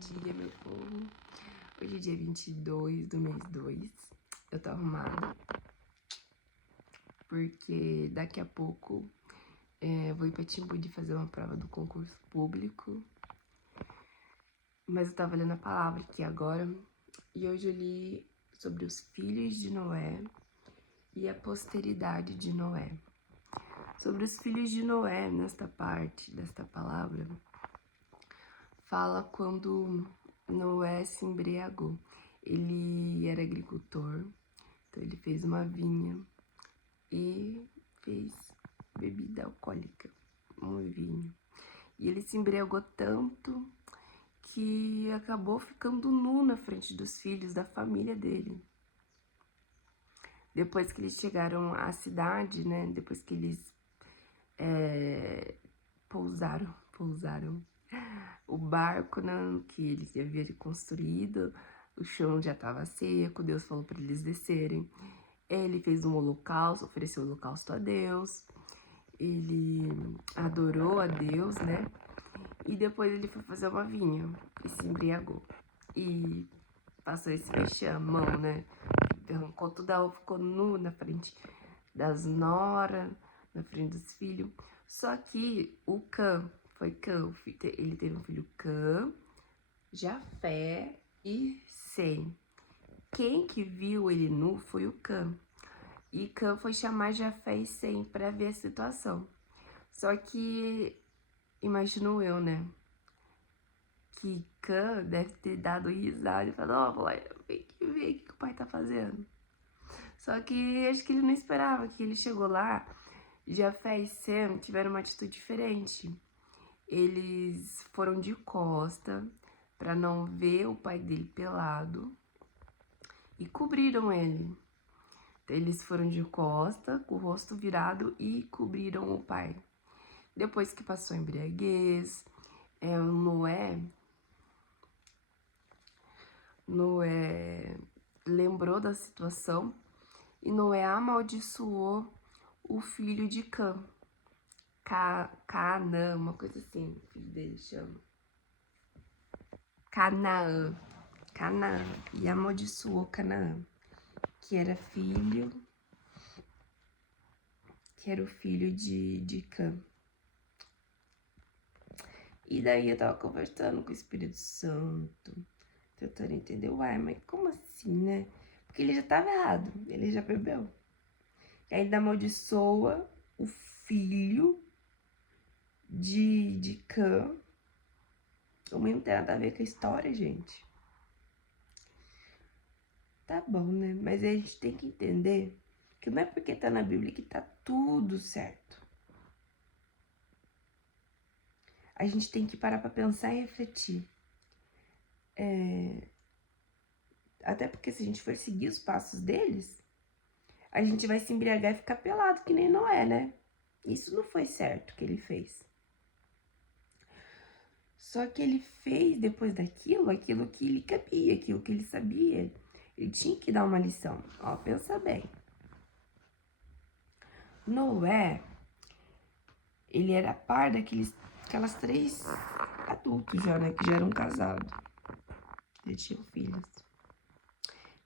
dia, meu povo. Hoje é dia 22 do mês 2. Eu tô arrumada, porque daqui a pouco vou ir pra Timbude fazer uma prova do concurso público. Mas eu tava lendo a palavra aqui agora, e hoje eu li sobre os filhos de Noé e a posteridade de Noé. Sobre os filhos de Noé, nesta parte desta palavra, fala quando Noé se embriagou. Ele era agricultor, então ele fez uma vinha e fez bebida alcoólica, um vinho. E ele se embriagou tanto que acabou ficando nu na frente dos filhos da família dele. Depois que eles chegaram à cidade, né, depois que eles pousaram o barco, né, que eles haviam construído, o chão já estava seco, Deus falou para eles descerem. Ele fez um holocausto, ofereceu um holocausto a Deus, ele adorou a Deus, né? E depois ele foi fazer uma vinha e se embriagou. E passou esse vexamão, né? Arrancou tudo, ficou nu na frente das noras, na frente dos filhos. Só que o Cã, ele teve um filho Cã, Jafé e Sem. Quem que viu ele nu foi o Cã. E Cã foi chamar Jafé e Sem pra ver a situação. Só que, imagino eu, né? Que Cã deve ter dado risada e falado, ó, vem aqui ver o que o pai tá fazendo. Só que acho que ele não esperava, que ele chegou lá, Jafé e Sem tiveram uma atitude diferente. Eles foram de costa pra não ver o pai dele pelado e cobriram ele. Então, eles foram de costa, com o rosto virado e cobriram o pai. Depois que passou a embriaguez, Noé lembrou da situação e Noé amaldiçoou o filho de Cã. Canaã, uma coisa assim, o filho dele chama. Canaã. E amaldiçoou Canaã, que era o filho de Cã. E daí eu tava conversando com o Espírito Santo, tentando entender, uai, mas como assim, né? Porque ele já tava errado, ele já bebeu. E ainda amaldiçoa o filho de Cã. Não tem nada a ver com a história, gente. Tá bom, né? Mas a gente tem que entender que não é porque tá na Bíblia que tá tudo certo. A gente tem que parar pra pensar e refletir. Até porque se a gente for seguir os passos deles, a gente vai se embriagar e ficar pelado, que nem Noé, né? Isso não foi certo que ele fez. Só que ele fez depois daquilo, aquilo que lhe cabia, aquilo que ele sabia. Ele tinha que dar uma lição. Ó, pensa bem. Noé, ele era par daquelas 3 adultos já, né? Que já eram casados. Eles tinham filhos.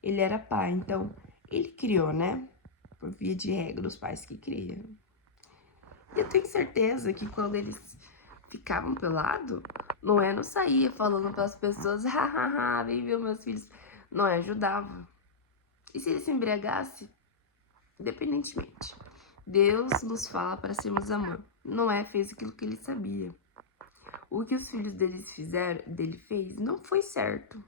Ele era pai, então ele criou, né? Por via de regra, os pais que criam. E eu tenho certeza que quando eles ficavam pelados, Noé não saía falando para as pessoas, hahaha, vem ver meus filhos. Noé ajudava. E se ele se embriagasse? Independentemente. Deus nos fala para sermos amor. Noé fez aquilo que ele sabia. O que os filhos dele fez não foi certo.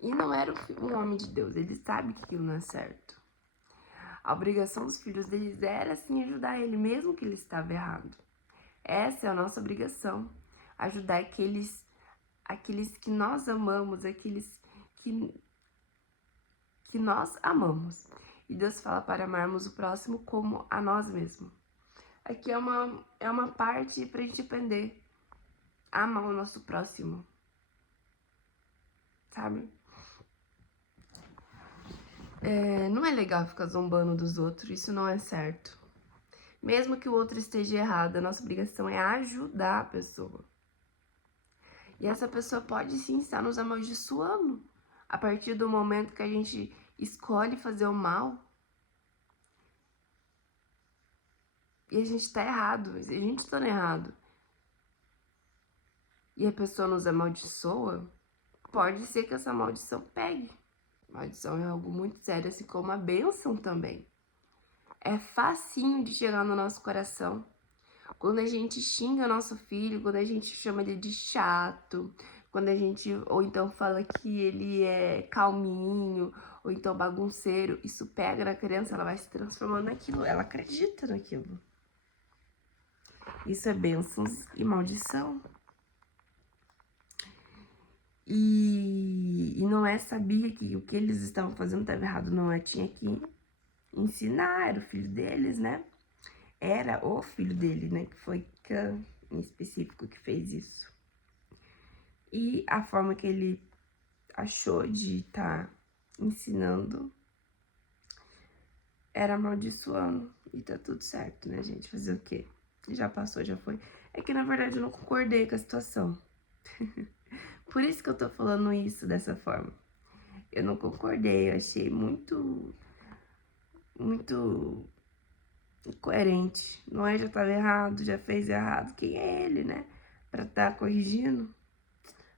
E não era um homem de Deus, ele sabe que aquilo não é certo. A obrigação dos filhos deles era, sim, ajudar ele, mesmo que ele estava errado. Essa é a nossa obrigação, ajudar aqueles que nós amamos, aqueles que nós amamos. E Deus fala para amarmos o próximo como a nós mesmos. Aqui é uma parte para a gente aprender a amar o nosso próximo, sabe? Não é legal ficar zombando dos outros, isso não é certo. Mesmo que o outro esteja errado, a nossa obrigação é ajudar a pessoa. E essa pessoa pode sim estar nos amaldiçoando. A partir do momento que a gente escolhe fazer o mal, e a gente tá errado, a gente tá errado, e a pessoa nos amaldiçoa, pode ser que essa maldição pegue. Maldição é algo muito sério, assim como a bênção também. É facinho de chegar no nosso coração. Quando a gente xinga nosso filho, quando a gente chama ele de chato, quando a gente, ou então fala que ele é calminho, ou então bagunceiro, isso pega na criança, ela vai se transformando naquilo, ela acredita naquilo. Isso é bênçãos e maldição. E não é, sabia que o que eles estavam fazendo estava errado, não é, tinha que ensinar, era o filho deles, né? Era o filho dele, né? Que foi Cã, em específico, que fez isso. E a forma que ele achou de estar ensinando era amaldiçoando. E tá tudo certo, né, gente? Fazer o quê? Já passou, já foi. É que, na verdade, eu não concordei com a situação. Por isso que eu tô falando isso dessa forma. Eu não concordei, eu achei muito incoerente. Não é, já tava errado, já fez errado. Quem é ele, né? Pra tá corrigindo.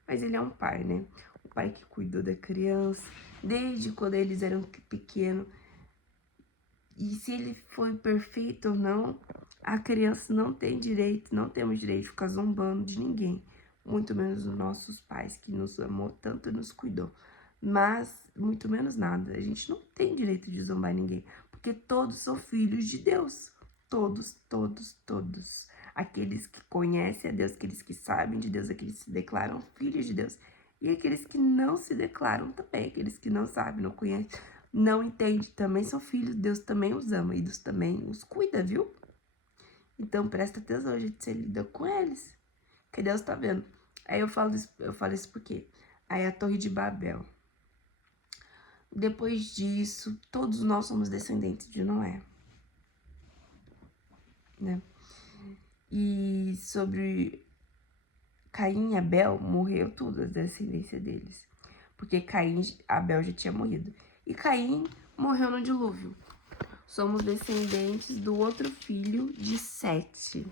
Mas ele é um pai, né? Um pai que cuidou da criança desde quando eles eram pequenos. E se ele foi perfeito ou não, a criança não tem direito, não temos direito de ficar zombando de ninguém. Muito menos os nossos pais, que nos amou tanto e nos cuidou. Mas, muito menos nada. A gente não tem direito de zombar ninguém. Porque todos são filhos de Deus. Todos, todos, todos. Aqueles que conhecem a Deus, aqueles que sabem de Deus, aqueles que se declaram filhos de Deus. E aqueles que não se declaram também, aqueles que não sabem, não conhecem, não entendem, também são filhos, Deus também os ama e Deus também os cuida, viu? Então presta atenção, gente, você lida com eles, que Deus tá vendo. Aí eu falo isso porque aí a Torre de Babel. Depois disso, todos nós somos descendentes de Noé, né? E sobre Caim e Abel, morreu tudo, a descendência deles. Porque Caim, Abel já tinha morrido. E Caim morreu no dilúvio. Somos descendentes do outro filho de Sete.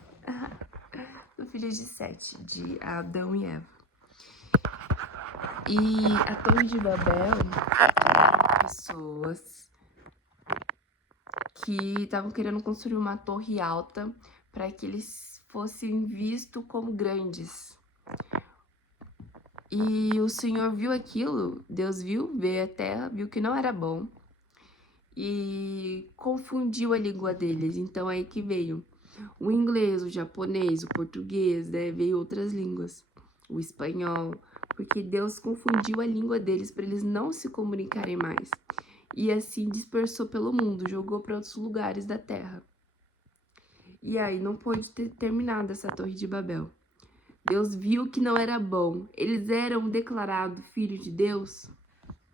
Do filho de Sete, de Adão e Eva. E a Torre de Babel eram pessoas que estavam querendo construir uma torre alta para que eles fossem vistos como grandes. E o Senhor viu aquilo, Deus viu, veio a terra, viu que não era bom e confundiu a língua deles. Então aí que veio o inglês, o japonês, o português, né? Veio outras línguas, o espanhol, porque Deus confundiu a língua deles para eles não se comunicarem mais. E assim dispersou pelo mundo, jogou para outros lugares da terra. E aí não pôde ter terminado essa Torre de Babel. Deus viu que não era bom. Eles eram declarados filhos de Deus?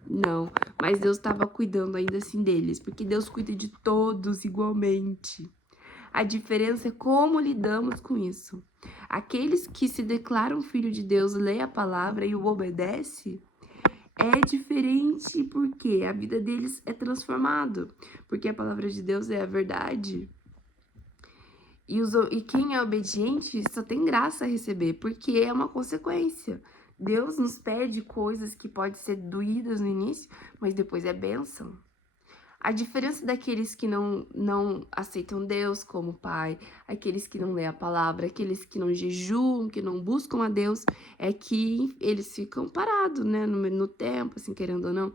Não, mas Deus estava cuidando ainda assim deles, porque Deus cuida de todos igualmente. A diferença é como lidamos com isso. Aqueles que se declaram filho de Deus, lê a palavra e o obedece, é diferente porque a vida deles é transformada, porque a palavra de Deus é a verdade. E quem é obediente só tem graça a receber, porque é uma consequência. Deus nos pede coisas que podem ser doídas no início, mas depois é bênção. A diferença daqueles que não aceitam Deus como Pai, aqueles que não lêem a palavra, aqueles que não jejuam, que não buscam a Deus, é que eles ficam parados, né, no tempo, assim, querendo ou não.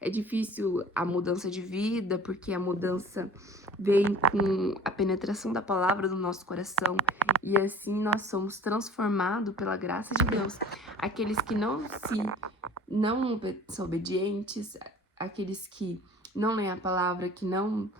É difícil a mudança de vida, porque a mudança vem com a penetração da palavra no nosso coração. E assim nós somos transformados pela graça de Deus. Aqueles que não são obedientes, aqueles que não leem a palavra, que não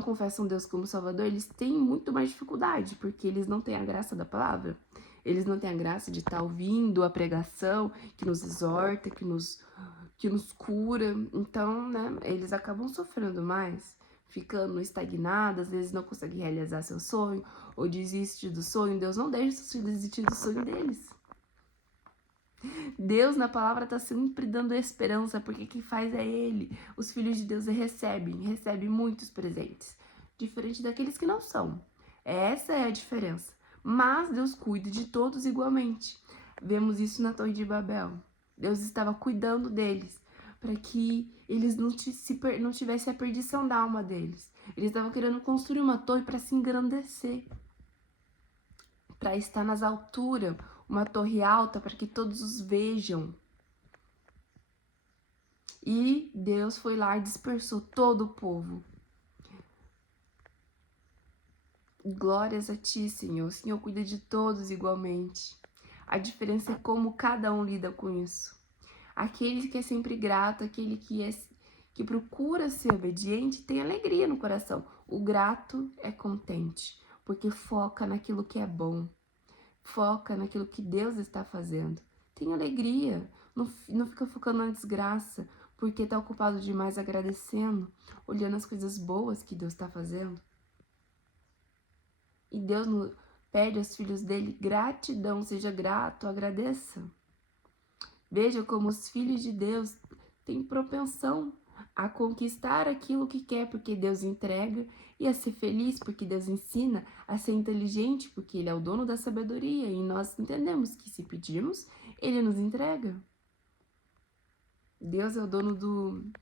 confessam Deus como Salvador, eles têm muito mais dificuldade, porque eles não têm a graça da palavra. Eles não têm a graça de estar ouvindo a pregação que nos exorta, que nos cura. Então, né, eles acabam sofrendo mais, ficando estagnados, às vezes não conseguem realizar seu sonho, ou desiste do sonho. Deus não deixa os filhos desistir do sonho deles. Deus na palavra está sempre dando esperança, porque quem faz é Ele. Os filhos de Deus recebem muitos presentes, diferente daqueles que não são. Essa é a diferença. Mas Deus cuida de todos igualmente. Vemos isso na Torre de Babel. Deus estava cuidando deles, para que eles não tivessem a perdição da alma deles. Eles estavam querendo construir uma torre para se engrandecer, para estar nas alturas, uma torre alta para que todos os vejam. E Deus foi lá e dispersou todo o povo. Glórias a ti, Senhor. O Senhor cuida de todos igualmente. A diferença é como cada um lida com isso. Aquele que é sempre grato, aquele que procura ser obediente, tem alegria no coração. O grato é contente, porque foca naquilo que é bom. Foca naquilo que Deus está fazendo. Tem alegria. Não fica focando na desgraça, porque está ocupado demais agradecendo, olhando as coisas boas que Deus está fazendo. E Deus pede aos filhos dele gratidão, seja grato, agradeça. Veja como os filhos de Deus têm propensão a conquistar aquilo que quer, porque Deus entrega, e a ser feliz, porque Deus ensina, a ser inteligente, porque Ele é o dono da sabedoria, e nós entendemos que se pedirmos, Ele nos entrega. Deus é o dono do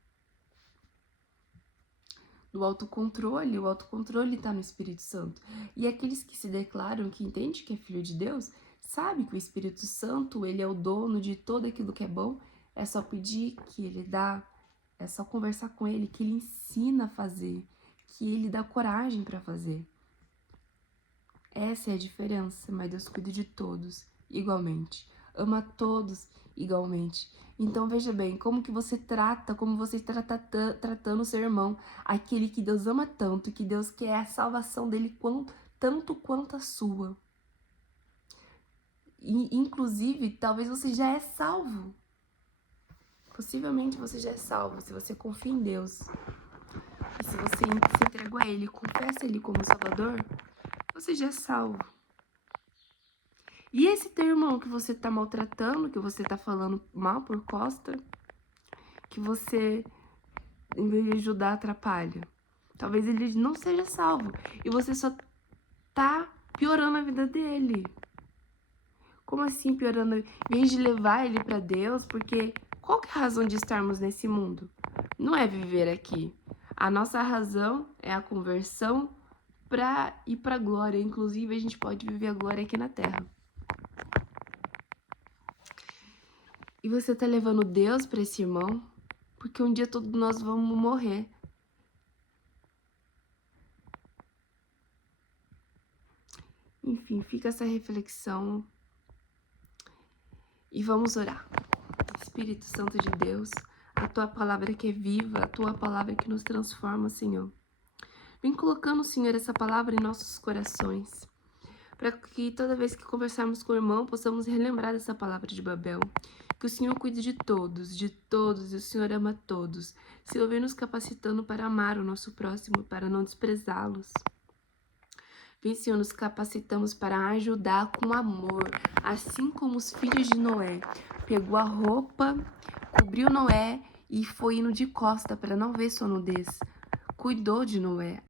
autocontrole, o autocontrole está no Espírito Santo. E aqueles que se declaram, que entendem que é filho de Deus, sabe que o Espírito Santo, ele é o dono de tudo aquilo que é bom, é só pedir que ele dá, é só conversar com ele, que ele ensina a fazer, que ele dá coragem para fazer. Essa é a diferença, mas Deus cuida de todos igualmente, ama todos igualmente. Então veja bem, como você está tratando o seu irmão, aquele que Deus ama tanto, que Deus quer a salvação dele tanto quanto a sua. E, inclusive, talvez você já é salvo. Possivelmente você já é salvo, se você confia em Deus. E se você se entregou a Ele, confessa Ele como Salvador, você já é salvo. E esse teu irmão que você tá maltratando, que você tá falando mal por costa, que você, em vez de ajudar, atrapalha. Talvez ele não seja salvo e você só tá piorando a vida dele. Como assim piorando? Em vez de levar ele pra Deus, porque qual que é a razão de estarmos nesse mundo? Não é viver aqui. A nossa razão é a conversão pra ir pra glória. Inclusive, a gente pode viver a glória aqui na terra. E você tá levando Deus para esse irmão, porque um dia todos nós vamos morrer. Enfim, fica essa reflexão e vamos orar. Espírito Santo de Deus, a tua palavra que é viva, a tua palavra que nos transforma, Senhor. Vem colocando, Senhor, essa palavra em nossos corações, para que toda vez que conversarmos com o irmão, possamos relembrar dessa palavra de Babel. Que o Senhor cuide de todos, e o Senhor ama todos. Senhor, vem nos capacitando para amar o nosso próximo, para não desprezá-los. Vem, Senhor, nos capacitamos para ajudar com amor, assim como os filhos de Noé. Pegou a roupa, cobriu Noé e foi indo de costa para não ver sua nudez. Cuidou de Noé.